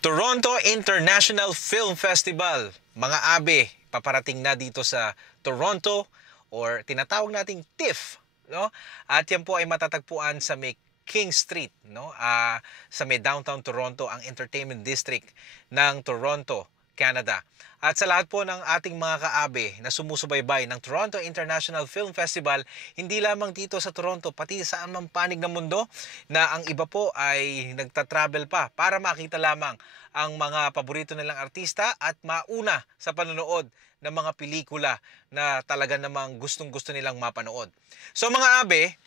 Toronto International Film Festival. Mga abe, paparating na dito sa Toronto or tinatawag nating TIFF, no? At yan po ay matatagpuan sa may King Street, no? Sa may downtown Toronto, ang entertainment district ng Toronto, Canada. At sa lahat po ng ating mga kaabe na sumusubaybay ng Toronto International Film Festival, hindi lamang dito sa Toronto, pati sa anumang panig ng mundo, na ang iba po ay nagta-travel pa para makita lamang ang mga paborito nilang artista at mauna sa panonood ng mga pelikula na talaga namang gustong-gusto nilang mapanood. So mga abe,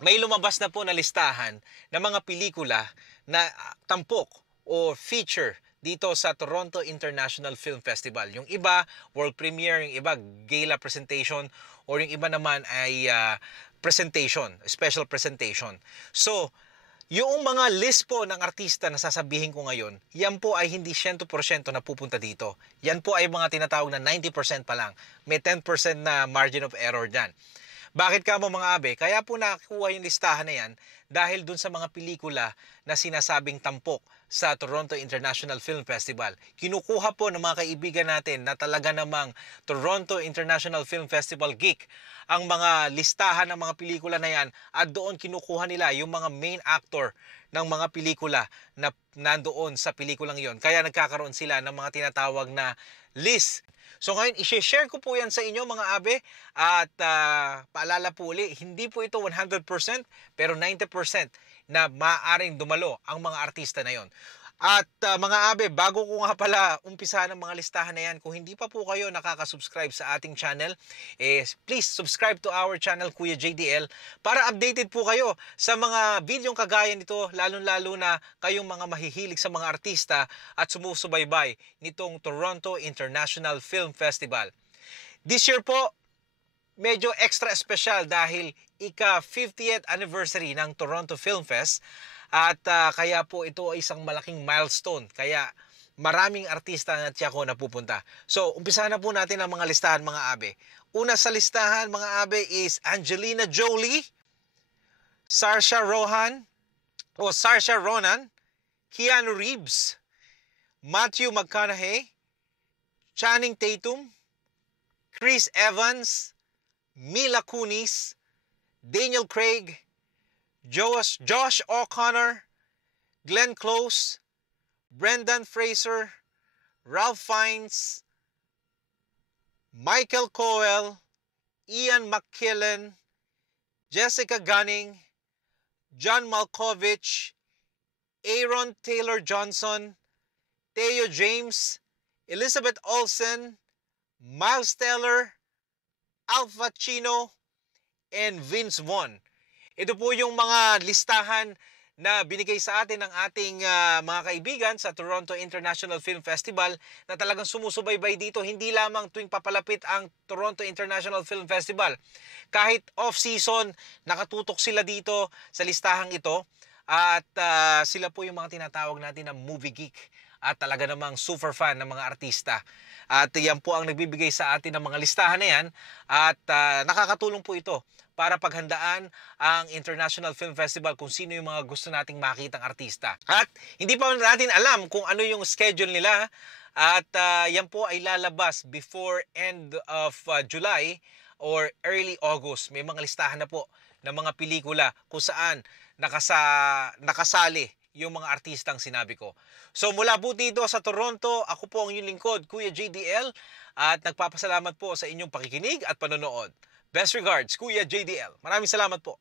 may lumabas na po na listahan ng mga pelikula na tampok o feature dito sa Toronto International Film Festival. Yung iba, world premiere, yung iba, gala presentation, or yung iba naman ay presentation, special presentation. So, yung mga list po ng artista na sasabihin ko ngayon, yan po ay hindi 100% na pupunta dito. Yan po ay mga tinatawag na 90% pa lang. May 10% na margin of error dyan. Bakit ka mo mga abe? Kaya po nakakuha yung listahan na yan dahil dun sa mga pelikula na sinasabing tampok sa Toronto International Film Festival. Kinukuha po ng mga kaibigan natin na talaga namang Toronto International Film Festival geek ang mga listahan ng mga pelikula na yan at doon kinukuha nila yung mga main actor ng mga pelikula na nandoon sa pelikulang yon. Kaya nagkakaroon sila ng mga tinatawag na list. So ngayon, i-share ko po yan sa inyo mga abe at paalala po uli, hindi po ito 100% pero 90% na maaaring dumalo ang mga artista na yon. At mga abe, bago ko nga pala umpisahan ng mga listahan na yan, kung hindi pa po kayo nakaka-subscribe sa ating channel, please subscribe to our channel Kuya JDL para updated po kayo sa mga videong kagaya nito, lalong-lalo na kayong mga mahihilig sa mga artista at sumusubaybay nitong Toronto International Film Festival. This year po, medyo extra special dahil ika 50th anniversary ng Toronto Film Fest. At kaya po ito ay isang malaking milestone. Kaya maraming artista na tiyako na pupunta. So, umpisahan na po natin ang mga listahan mga abe. Una sa listahan mga abe is Angelina Jolie, Saoirse Ronan, Keanu Reeves, Matthew McConaughey, Channing Tatum, Chris Evans, Mila Kunis, Daniel Craig, Josh O'Connor, Glenn Close, Brendan Fraser, Ralph Fiennes, Michael Coel, Ian McKellen, Jessica Gunning, John Malkovich, Aaron Taylor Johnson, Theo James, Elizabeth Olsen, Miles Teller, Al Pacino, and Vince Vaughn. Ito po yung mga listahan na binigay sa atin ng ating mga kaibigan sa Toronto International Film Festival na talagang sumusubaybay dito hindi lamang tuwing papalapit ang Toronto International Film Festival. Kahit off-season, nakatutok sila dito sa listahang ito at sila po yung mga tinatawag natin na movie geek at talaga namang super fan ng mga artista. At yan po ang nagbibigay sa atin ng mga listahan na yan at nakakatulong po ito para paghandaan ang International Film Festival kung sino yung mga gusto nating makitang artista. At hindi pa natin alam kung ano yung schedule nila at yan po ay lalabas before end of July or early August. May mga listahan na po ng mga pelikula kung saan nakasali yung mga artistang sinabi ko. So mula po dito sa Toronto, ako po ang inyong lingkod, Kuya JDL, at nagpapasalamat po sa inyong pakikinig at panonood. Best regards, Kuya JDL. Maraming salamat po.